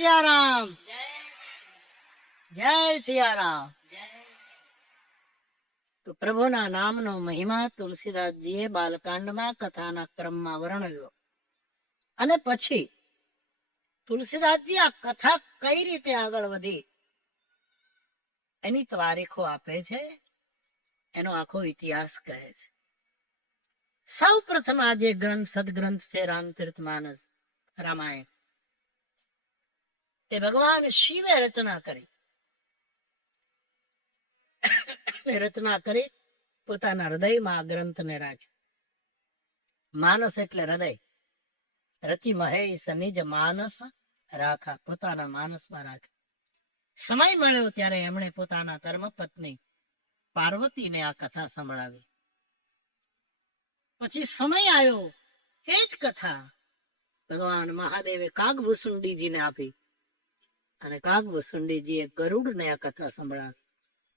સિયારામ, જય સિયારામ. તો પ્રભુના નામનો મહિમા તુલસીદાસજીએ બાલકાંડમાં કથાના ક્રમમાં વર્ણવ્યો. અને પછી તુલસીદાસજી આ કથા કઈ રીતે આગળ વધી એની તારીખો આપે છે, એનો આખો ઇતિહાસ કહે છે. સૌ પ્રથમ આ જે ગ્રંથ સદગ્રંથ છે રામચરિતમાનસ, રામાયણ, તે ભગવાન શિવે રચના કરી. રચના કરી પોતાના હૃદયમાં આ ગ્રંથને રાખ્યો. માનસ એટલે હૃદય. રચી મહેશ નિજ માનસ રાખા, પોતાના માનસમાં રાખ્યો. સમય મળ્યો ત્યારે એમણે પોતાના ધર્મપત્ની પાર્વતીને આ કથા સંભળાવી. પછી સમય આવ્યો, એ જ કથા ભગવાન મહાદેવે કાગભૂસુંડીજીને આપી અને કાગભૂસુંડીજીએ ગરુડને આ કથા સંભળાવી.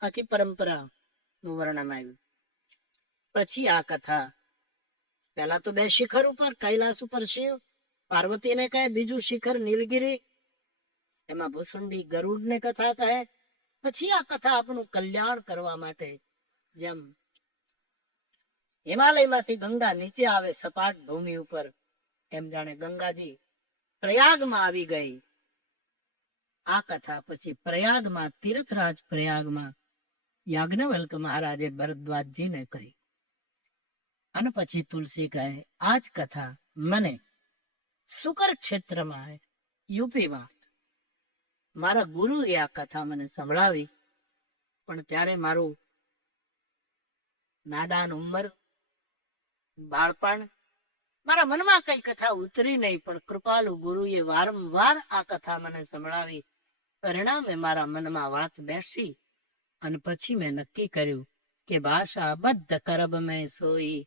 આખી પરંપરા નું વર્ણન આવ્યું. પછી આ કથા પહેલા તો 2 શિખર ઉપર, કૈલાસ ઉપર શિવ, પાર્વતીને કહે, બીજું શિખર નીલગિરી, એમાં ભૂસુંડી ગરુડને કથા કહે. પછી આ કથા આપણું કલ્યાણ કરવા માટે, જેમ હિમાલયમાંથી ગંગા નીચે આવે સપાટ ભૂમિ ઉપર, એમ જાણે ગંગાજી પ્રયાગમાં આવી ગઈ. આ કથા પછી પ્રયાગમાં, તીર્થરાજ પ્રયાગમાં યાજ્ઞવલ્ક મહારાજે ભરદ્વાજજીને કહી. અને પછી તુલસી કહે, આ જ કથા મને સુકર ક્ષેત્રમાં, યુપીમાં મારા ગુરુએ આ કથા મને સંભળાવી. પણ ત્યારે મારું નાદાન ઉંમર, બાળપણ, મારા મનમાં કઈ કથા ઉતરી નહીં. પણ કૃપાલુ ગુરુએ વારંવાર આ કથા મને સંભળાવી. પરિણામે મારા મનમાં વાત બેસી અને પછી મેં નક્કી કર્યું કે ભાષા બદ્ધ કરબ મેં સોઈ,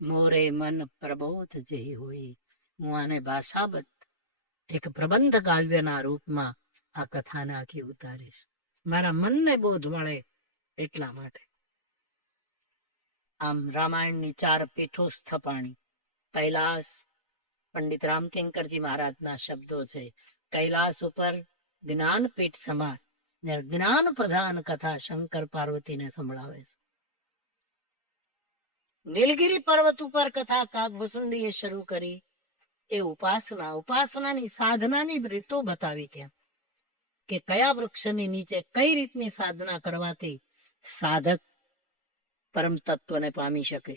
મોરે મન પ્રબોધ જેહી હોય. હું આને ભાષાબદ્ધ એક પ્રબંધ કાવ્યના રૂપમાં આ કથાને આખી ઉતારીશ, મારા મનને બોધ મળે એટલા માટે. આમ રામાયણની 4 પીઠો સ્થપાણી. કૈલાસ, પંડિત રામકિંકરજી મહારાજના શબ્દો છે. કૈલાસ ઉપર જ્ઞાનપીઠ સમાજ ને જ્ઞાન પ્રધાન કથા શંકર પાર્વતીને સંભળાવે છે. નીલગિરી પર્વત ઉપર કથા કાગભૂસુંડીએ શરૂ કરી. એ ઉપાસનાની સાધનાની રીતો બતાવી ત્યાં, કે કયા વૃક્ષની નીચે કઈ રીતની સાધના કરવાથી સાધક પરમ તત્વને પામી શકે.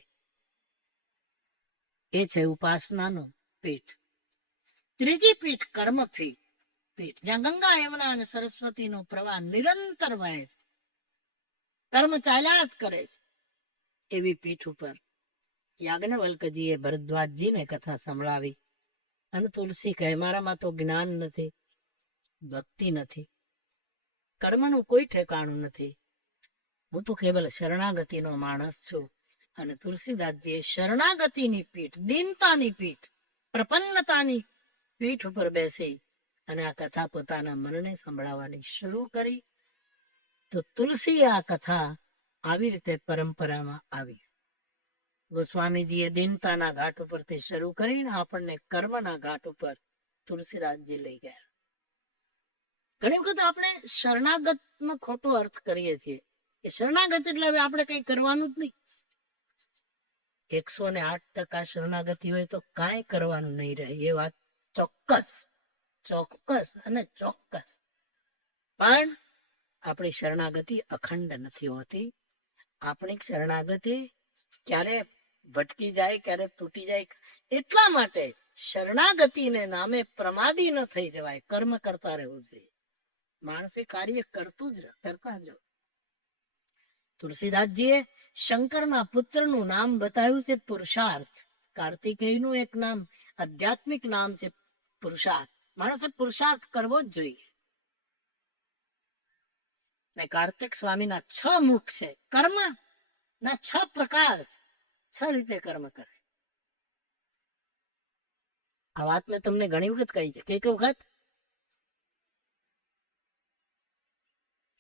એ છે ઉપાસનાનો પીઠ. ત્રીજી પીઠ કર્મ પીઠ, જ્યાં ગંગા, યમુના અને સરસ્વતીનો પ્રવાહ નિરંતર વહે છે, કર્મ ચાલ્યા જ કરે છે. એવી પીઠ ઉપર યાજ્ઞવલ્કજીએ ભરદ્વાજજીને કથા સંભળાવી. અને તુલસી કહે, મારામાં તો જ્ઞાન નથી, ભક્તિ નથી, કર્મનું કોઈ ઠેકાણું નથી, હું તો કેવલ શરણાગતિનો માણસ છું. અને તુલસીદાસજીએ શરણાગતિની પીઠ, દીનતાની પીઠ, પ્રપન્નતાની પીઠ ઉપર બેસી અને આ કથા પોતાના મનને સંભળાવવાની શરૂ કરી. તો તુલસી આ કથા આવી રીતે પરંપરામાં આવી. ગોસ્વામીજીએ દીનતાના ઘાટ ઉપરથી શરૂ કરીને આપણને કર્મના ઘાટ ઉપર તુલસીદાસજી લઈ ગયા. ઘણી વખત આપણે શરણાગતનો ખોટો અર્થ કરીએ છીએ કે શરણાગત એટલે હવે આપણે કઈ કરવાનું જ નહીં. 108% શરણાગતિ હોય તો કાંઈ કરવાનું નહીં રહે, એ વાત ચોક્કસ અને ચોક્કસ. પણ આપણી શરણાગતિ અખંડ નથી હોતી. આપણી શરણાગતિ ક્યારે ભટકી જાય, ક્યારે તૂટી જાય. એટલા માટે શરણાગતિને નામે પ્રમાદી ન થઈ જવાય, કર્મ કરતા રહેવું જોઈએ. માણસે કાર્ય કરતા જ. તુલસીદાસજીએ શંકરના પુત્રનું નામ બતાવ્યું છે પુરુષાર્થ. કાર્તિકેયનું એક નામ, આધ્યાત્મિક નામ છે પુરુષાર્થ. માણસે પુરુષાર્થ કરવો જ જોઈએ. ને કાર્તિક સ્વામીના 6 મુખ છે, કર્મ ના 6 પ્રકાર, 6 રીતે કર્મ કરે. આ વાત મેં તમને ઘણી વખત કહી છે. એક વખત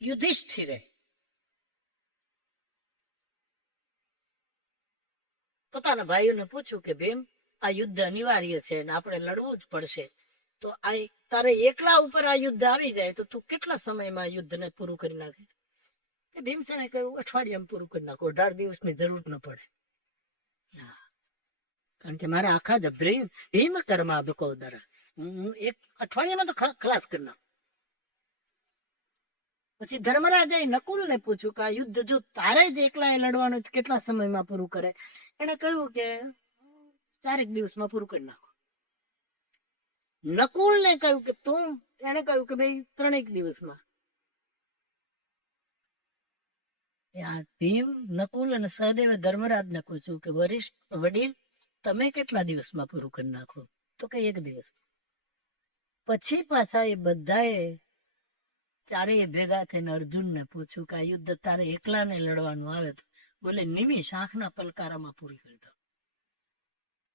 યુધિષ્ઠિરે પોતાના ભાઈઓને પૂછ્યું કે ભીમ, આ યુદ્ધ અનિવાર્ય છે ને આપણે લડવું જ પડશે, તો આ તારે એકલા ઉપર આ યુદ્ધ આવી જાય તો તું કેટલા સમયમાં આ યુદ્ધને પૂરું કરી નાખે? ભીમસેને કહ્યું અઠવાડિયામાં પૂરું કરી નાખો, 18 દિવસની જરૂર ન પડે. કારણ કે મારે આખા જ ભીમ કર્મ અભકોદરા, હું એક અઠવાડિયામાં તો ખલાસ કરી નાખું. પછી ધર્મરાજે નકુલને પૂછ્યું કે આ યુદ્ધ જો તારે જ એકલા લડવાનું કેટલા સમયમાં પૂરું કરે? એને કહ્યું કે 4 દિવસમાં પૂરું કરી નાખો. નકુલને કહ્યું કે તું? એને કહ્યું કે ભાઈ 3 દિવસમાં. ભીમ, નકુલ અને સહદેવે ધર્મરાજને પૂછ્યું કે વરિષ્ઠ વડીલ, તમે કેટલા દિવસમાં પૂરું કરી નાખો? તો કે 1 દિવસ. પછી પાછા એ બધાએ ચારેય ભેગા થઈને અર્જુનને પૂછ્યું કે આ યુદ્ધ તારે એકલાને લડવાનું આવે તો બોલે નિમિષ, આંખના પલકારામાં પૂરી કરી દો.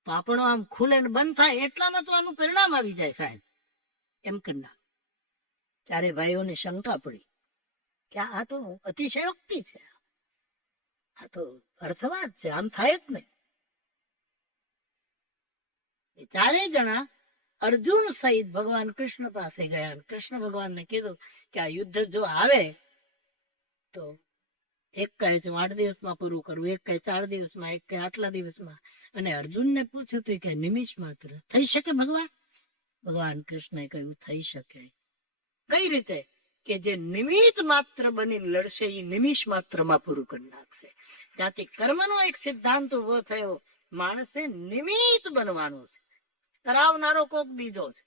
પાપણો આમ ખુલે ને બંધ થાય એટલામાં તો આનું પરિણામ આવી જાય સાહેબ, એમ કરના. ચારે ભાઈઓને શંકા પડી કે આ તો અતિશયોક્તિ છે, આ તો અર્થવાદ છે, આમ થાય જ નહીં. એ ચારેય જણા અર્જુન સહિત ભગવાન કૃષ્ણ પાસે ગયા. કૃષ્ણ ભગવાનને કીધું કે આ યુદ્ધ જો આવે તો એક કહે છે 8 દિવસમાં પૂરું કરવું, એક કહે 4 દિવસમાં, એક કહે આટલા દિવસમાં. અને અર્જુનને પૂછ્યું હતું કે નિમિષ માત્ર થઈ શકે ભગવાન? ભગવાન કૃષ્ણે કહ્યું થઈ શકે. કઈ રીતે? કે જે નિમિત્ત માત્ર બની લડશે એ નિમિષ માત્રમાં પૂરું કરી નાખશે. ત્યાંથી કર્મનો એક સિદ્ધાંત ઉભો થયો, માણસે નિમિત્ત બનવાનું છે, કરાવનારો કોક બીજો છે.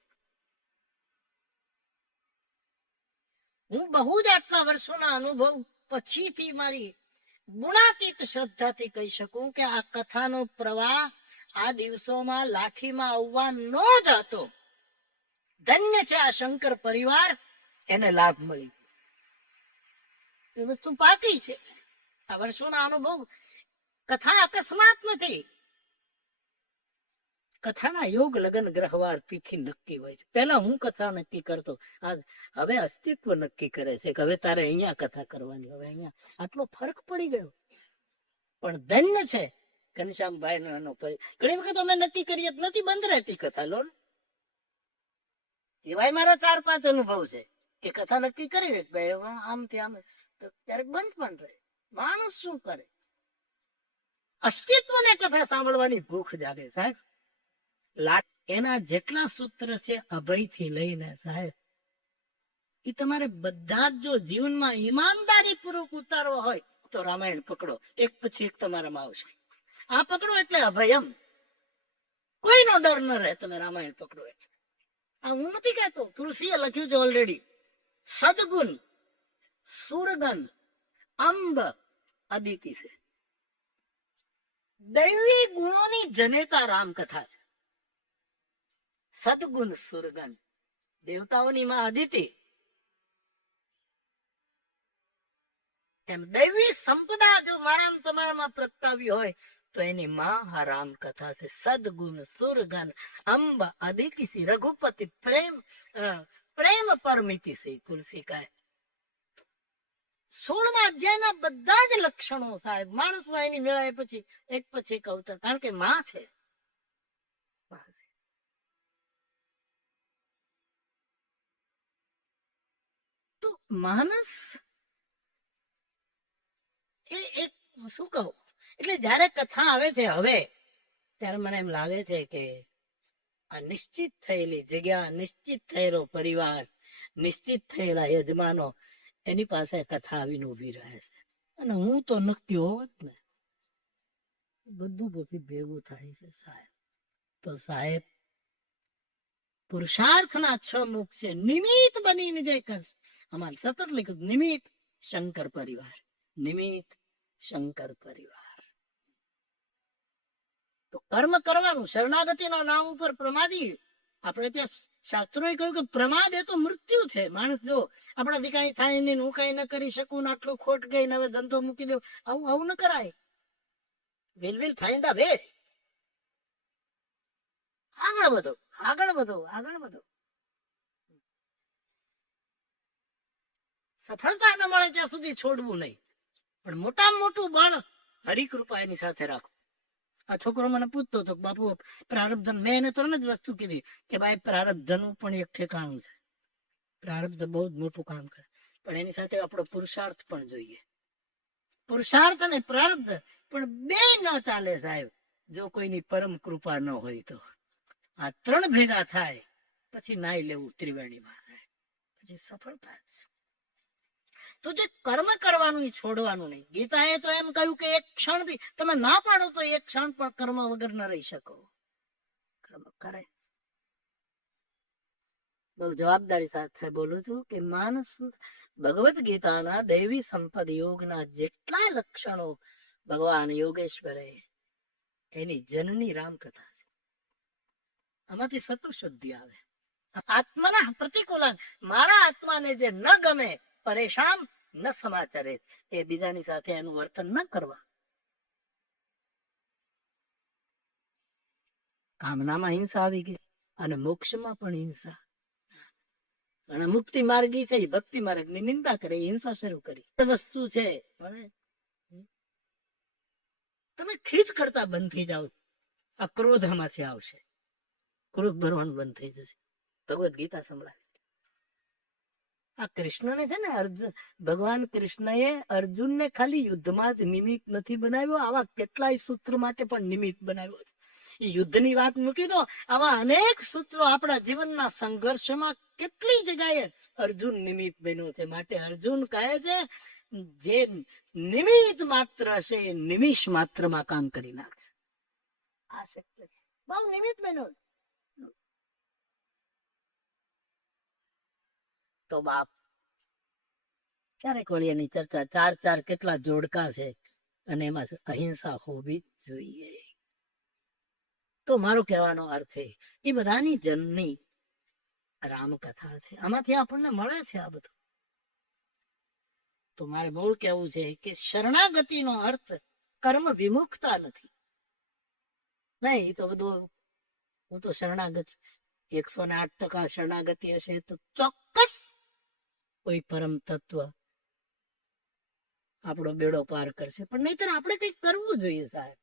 હું બહુ જ આટલા વર્ષોના અનુભવ પછીથી મારી ગુણાતીત શ્રદ્ધાથી કહી શકું કે આ કથાનો પ્રવાહ આ દિવસોમાં લાઠીમાં આવવાનો જ હતો. ધન્ય છે આ શંકર પરિવાર, એને લાભ મળી. એ વસ્તુ પાકી છે. આ વર્ષોના અનુભવ. કથા અકસ્માત નથી. કથાના યોગ, લગ્ન, ગ્રહવાર, તિથિ નક્કી હોય છે. પહેલા હું કથા નક્કી કરતો, હવે અસ્તિત્વ નક્કી કરે છે કે હવે તારે અહીંયા કથા કરવાની, હવે અહીંયા. આટલો ફરક પડી ગયો. પણ ધન્ય છે ઘનશ્યામભાઈ નો. ઘણી વખત અમે નક્કી કરીએ નથી બંધ રહેતી કથા. લો, એવાય મારા 4-5 અનુભવ છે કે કથા નક્કી કરી ભાઈ આમથી આમ, ક્યારેક બંધ પણ રહે. માણસ શું કરે? અસ્તિત્વને કથા સાંભળવાની ભૂખ જાગે સાહેબ. એના જેટલા સૂત્ર છે અભયથી લઈને સાહેબ, એ તમારે બધા જ જો જીવનમાં ઈમાનદારી પૂર્વક ઉતારવા હોય તો રામાયણ પકડો, એક પછી એક તમારામાં આવશે. આ પકડો એટલે અભયમ, કોઈનો ડર ન રહે. તમે રામાયણ પકડો એટલે. આ હું નથી કહેતો, તુલસીએ લખ્યું છે ઓલરેડી. સદગુણ, સુરગન, અંબ, અદિતિ છે. દૈવી ગુણોની જનેતા રામકથા છે. સદગુણ, સુરગન, દેવતાઓની માં અદિતિ. એમ દૈવી સંપદા જો મારા તમારામાં પ્રગટાવી હોય તો એની માં આ રામ કથા છે. સદગુણ, સુરગન, અંબ, અદિતિ સી, રઘુપતિ પ્રેમ પ્રેમ પરમિતિ સી. તુલસી કહે 16મા અધ્યાયના બધા જ લક્ષણો સાહેબ માણસમાં એની મેળાય પછી એક અવતાર. કારણ કે માં છે. તો માનસ એ એક શું કહું, એટલે જયારે કથા આવે છે હવે, ત્યારે મને એમ લાગે છે કે આ નિશ્ચિત થયેલી જગ્યા, નિશ્ચિત થયેલો પરિવાર, નિશ્ચિત થયેલા યજમાનો, એની પાસે કથા આવીને ઉભી રહે છે. અને હું તો નક્કી હોત ને, બધું પછી ભેગું થાય છે સાહેબ. તો સાહેબ પુરુષાર્થના 6 મુખ છે. નિમિત્ત બનીને જે કરશે, અમારે સતત લખ્યું નિમિત્ત શંકર પરિવાર, નિમિત્ત શંકર પરિવાર. તો કર્મ કરવાનું. શરણાગતિના નામ ઉપર પ્રમાદી, આપણે ત્યાં શાસ્ત્રોએ કહ્યું કે પ્રમાદ એ તો મૃત્યુ છે. માણસ જો આપણાથી કઈ થાય નહીં, હું કઈ ન કરી શકું, આટલું ખોટ ગઈ ને હવે ધંધો મૂકી દઉં, આવું ન કરાય. Will find a way. આગળ વધો, આગળ વધો, આગળ વધો. સફળતા ન મળે ત્યાં સુધી છોડવું નહીં. પણ મોટામાં મોટું બળ હરિકૃપા એની સાથે રાખો. આ છોકરો મને પૂછતો હતો કે બાપુ પ્રારબ્ધ, મેં એને ત્રણ જ વસ્તુ કીધી કે ભાઈ પ્રારબ્ધનું પણ એક ઠેકાણું છે. પ્રારબ્ધ બહુ જ મોટું કામ કરે, પણ એની સાથે આપણો પુરુષાર્થ પણ જોઈએ. પુરુષાર્થ અને પ્રારબ્ધ પણ બે ન ચાલે સાહેબ, જો કોઈની પરમ કૃપા ન હોય તો. આ ત્રણ ભેગા થાય પછી નાઈ લેવું ત્રિવેણીમાં, પછી સફળતા જ. તો જે કર્મ કરવાનું એ છોડવાનું નહીં. ગીતાએ તો એમ કહ્યું કે એક ક્ષણ બી તમે ના પાડો તો એક ક્ષણ પણ કર્મ વગર ન રહી શકો. કર્મ કરે. બહુ જવાબદારી સાથે બોલું છું કે માનસ ભગવદ્ ગીતાના દૈવી સંપદ યોગના જેટલા લક્ષણો ભગવાન યોગેશ્વરે, એની જનની રામકથા છે. આમાંથી સત્વ શુદ્ધિ આવે. આત્માના પ્રતિકૂલ, મારા આત્માને જે ન ગમે, પરેશાન ન સમાચારે, એ બીજાની સાથે એનું વર્તન ન કરવા. કામનામાં હિંસા આવી ગઈ અને મોક્ષમાં પણ હિંસા. અને મુક્તિ માર્ગી છે, ભક્તિ માર્ગ ની નિંદા કરે, હિંસા શરૂ કરી. વસ્તુ છે, તમે ખીચ કરતા બંધ થઈ જાઓ, આ ક્રોધ આમાંથી આવશે, ક્રોધ ભરવાનું બંધ થઈ જશે. ભગવદ ગીતા સંભળાય. આ કૃષ્ણને છે ને, અર્જુન, ભગવાન કૃષ્ણએ અર્જુનને ખાલી યુદ્ધમાં જ નિમિત્ત નથી બનાવ્યો, આવા કેટલાય સૂત્ર માટે પણ નિમિત્ત બનાવ્યો છે. એ યુદ્ધની વાત મૂકી દો, આવા અનેક સૂત્રો આપણા જીવનના સંઘર્ષમાં કેટલી જગ્યાએ અર્જુન નિમિત્ત બન્યો છે. માટે અર્જુન કહે છે, જે નિમિત્ત માત્ર હશે એ નિમિષ માત્રમાં કામ કરી નાખશે. આ શક્ય છે, બહુ નિમિત્ત બન્યો છે. તો બાપ ક્યારેક વળી એની ચર્ચા, ચાર કેટલા જોડકા છે અને એમાં અહિંસા હોવી જોઈએ. તો મારો કહેવાનો અર્થ એ બધાની જનની રામકથા છે, આમાંથી આપણને મળે છે આ બધું. તો મારે મૂળ કહેવું છે કે શરણાગતિનો અર્થ કર્મ વિમુખતા નથી. નહીં, એ તો બધું હું તો શરણાગત 108% શરણાગતિ હશે તો ચોક્કસ કોઈ પરમ તત્વ આપણો બેડો પાર કરશે. પણ નહીતર આપણે કંઈક કરવું જોઈએ સાહેબ.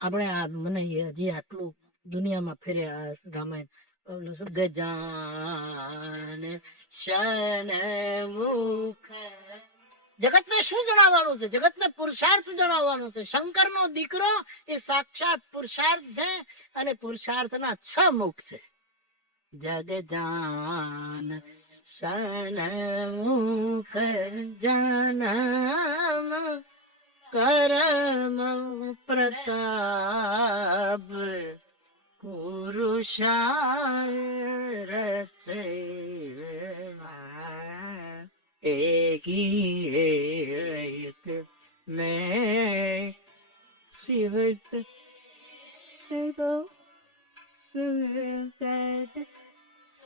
આપણે આ મને હજી આટલું દુનિયામાં ફેર્યા રામાયણ, ગજાન શનમુખ, જગતને શું જણાવવાનું છે? જગતને પુરુષાર્થ જણાવવાનો છે. શંકરનો દીકરો એ સાક્ષાત પુરુષાર્થ છે, અને પુરુષાર્થના 6 મુખ છે. જગજાન શનમુખ જનમ કરમ પ્રતાપ પુરુષાર્થ એકી મેં શિવત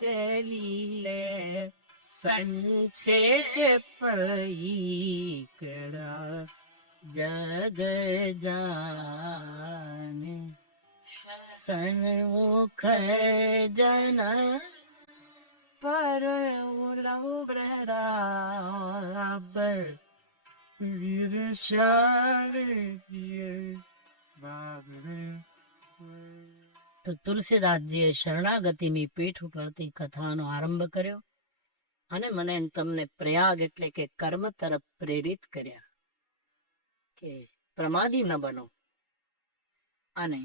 ચલીલે સંક્ષેપ કરા જગ જાને સન્મુખ જન પર તો તુલસીદાસજીએ શરણાગતિની પીઠ ઉપરથી કથાનો આરંભ કર્યો અને મને તમને પ્રયાગ એટલે કે કર્મ તરફ પ્રેરિત કર્યા કે પ્રમાદી ન બનો. અને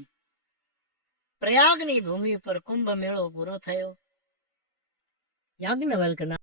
પ્રયાગની ભૂમિ પર કુંભ મેળો પૂરો થયો. યાજ્ઞવલ્કના